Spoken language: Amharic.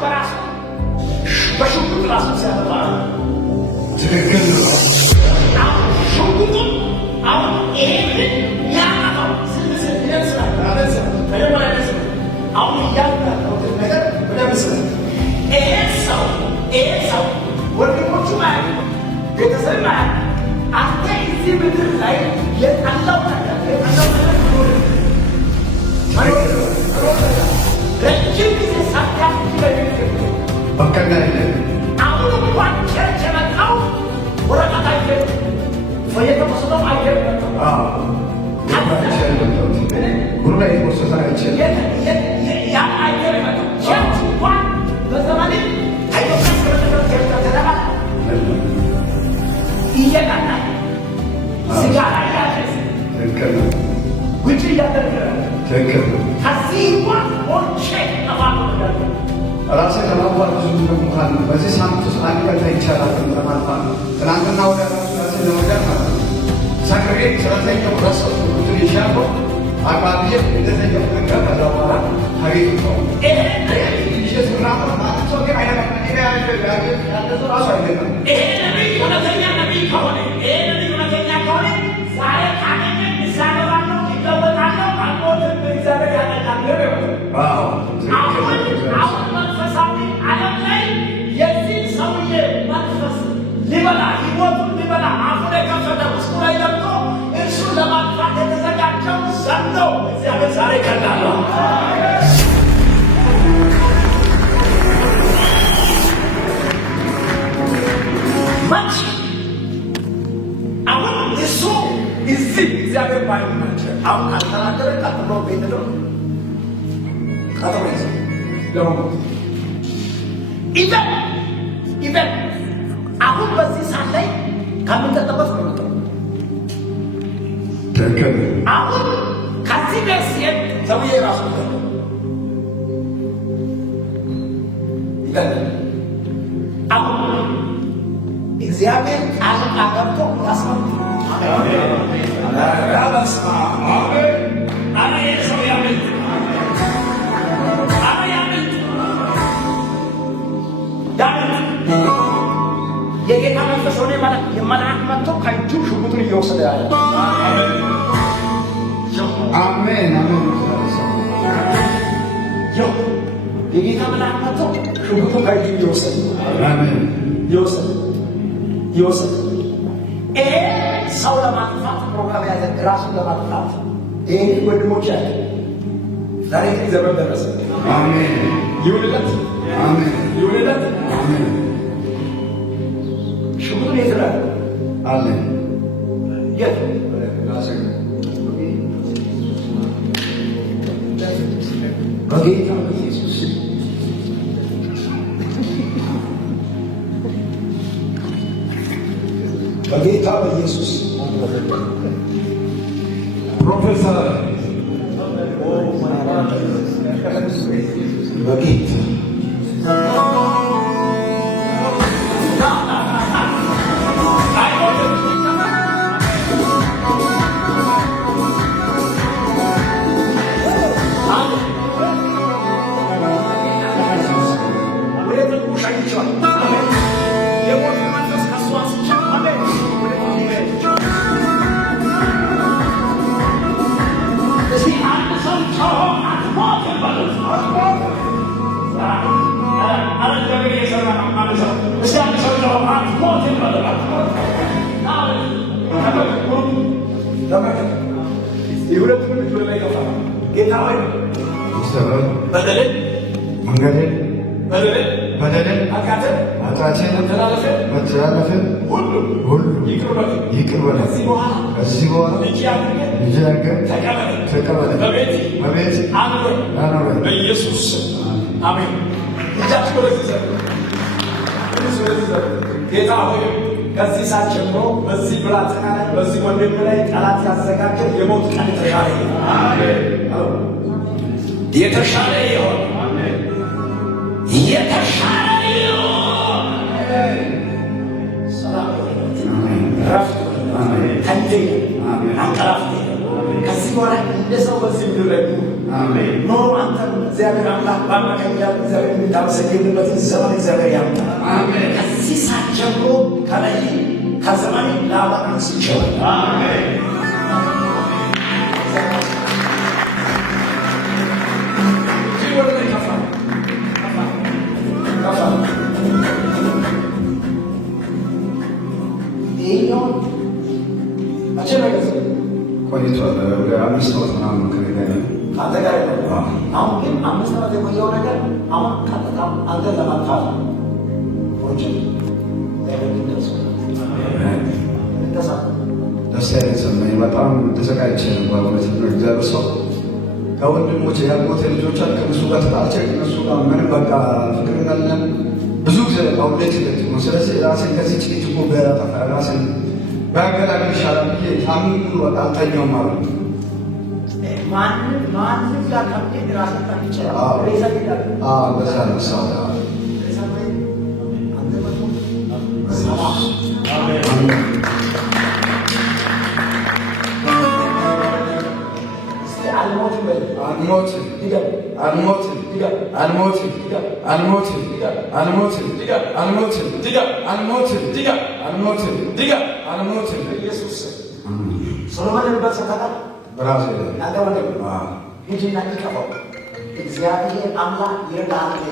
በራሱ በሽጉጥ ራሱ ሲያጠፋ ትክክል ነው። ሽጉጡን አሁን ይሄንን ያጠፋው አሁን እያሉት ነገር ብለምስል ይሄ ሰው ወንድሞቹ ማለት ቤተሰብ ማለት አንተ እዚህ ምድር ላይ የጠላው ነገር ረጅም ጊዜ ሳትያት በቀና አሁን እንኳን ቸርች የመጣው ወረቀት አይገር የተወሰነው አይገር ጉሩላ የተወሰነ አይችል ያ አይገር የመጣው ቸርች እንኳን በዘመኔ አይቶካ ስለተደረገ እየቀጣ ሲጋራ እያደረሰ ውጭ እያደረገ ከዚህ እንኳን ሞቼ ጠፋሎ ራሴ ለማዋል ብዙ እንኳን በዚህ ሳምንት ውስጥ አንድ ቀን ይቻላል ለማጥፋት ትናንትና ወደ ራሴ ለመዳር ማለት ነው። ሰክሬ ስለተኛው ረሰው ቁጥር ይሻለው አቃቢዬ እንደተኛው ነገር ከዛ በኋላ ሀቤት ነው ራሱ አይደለም። ይሄ ነቢይ እውነተኛ ነቢይ ከሆነ ይሄ ነቢይ እውነተኛ ከሆነ ዛሬ ካገኘ ይሳለባለሁ፣ ይለወጣለሁ፣ አልሞትም፣ እግዚአብሔር ያጠቃል። አሁን መንፈሳዊ ዓለም ላይ የዚህ ሰውዬ መንፈስ ሊበላ ሕይወቱን ሊበላ አፉን የከፈተ ውስጡ ላይ ገብቶ እርሱን ለማጥፋት የተዘጋጀው ዘንዶ እግዚአብሔር ዛሬ ይቀጣል። መች አሁን እሱ እዚህ እግዚአብሔር ባይሆናቸው አሁን ካልተናገረ ቀጥሎ ቤት ነው ቀጥሎ ለሞት ኢቨን አሁን በዚህ ሰዓት ላይ ከምንጠጠበት ነው የመጣው። አሁን ከዚህ ቤት ሲሄድ ሰውዬ ራሱ ይገላል። አሁን እግዚአብሔር ጣልቃ ገብቶ ያስመልጥ የጌታ መንፈስ ሆነ የመልአክ መጥቶ ከእጁ ሽጉጡን እየወሰደ ያለ አሜን የጌታ መልአክ መጥቶ ሽጉጡን ከእጁ እየወሰደ ይወሰድ። ይሄ ሰው ለማጥፋት ፕሮግራም ያዘ፣ ራሱን ለማጥፋት ይሄ ወንድሞች ያለ ዛሬ ዘመን ደረሰ። አሜን ይሁንለት፣ አሜን ይሁንለት። አሜን ሽጉጡን የት ነው አለ? የት በጌታ ኢየሱስ በጌታ በኢየሱስ ፕሮፌሰር በጌታ ጌታ ሆይ በደልን በደልን ኃጢአቴን መተላለፍን ሁሉ ይቅር በለኝ። ከዚህ በኋላ ልጅ አድርገህ ተቀበለኝ፣ በቤት አኑረኝ። በኢየሱስ አሜን። እጃችሁ ወደዚህ ጌታ ሆይ ከዚህ ሰዓት ጀምሮ በዚህ ብላቴና ላይ በዚህ ወንድም ላይ ጠላት ያዘጋጀ የሞት ቀን የተሻለ የተሻለ ይሆን የተሻለ ይሆን። ሰላም ረፍት ተንዴ አንቀላፍቴ ከዚህ በኋላ እንደ ሰው በዚህ ምድር ላይ ኖሮ አንተ እግዚአብሔር አምላክ ባመከኛ እግዚአብሔር የሚታመሰግንበትን ዘመን እግዚአብሔር ያምጣ። አሜን። ከዚህ ሰዓት ጀምሮ ከላይ ከዘመኔ ላባ አንስቼዋለሁ። አሜን። ቆይቷል። ወደ 5 ዓመት ምናምን ከነገር አንተ ጋር አሁን ግን 5 ዓመት የቆየው ነገር አሁን ቀጥታ አንተን ለማጥፋት ነው። ደስ ያለኝ ሰማኝ። በጣም ተሰቃይቼ ነበር። እውነት ነው። እግዚአብሔር ሰው ከወንድሞቼ ያልሞተ ልጆች አሉ። ከእነሱ ጋር ተጣልቼ ከእነሱ ጋር ምንም በቃ ፍቅር እንዳለን ብዙ ጊዜ አውለች ነው። ስለዚህ ራሴን ከዚህ ጭቅጭቁ በጠፋ ራሴን ባገላግል ይሻላል ብዬ ታምን ሙሉ በቃ አልተኛውም ማለት ነው። ማንም ጋር ከብት ራሴን ጠቅቼ በዛ ነው ሰው እግዚአብሔር አምላክ ይርዳሃል።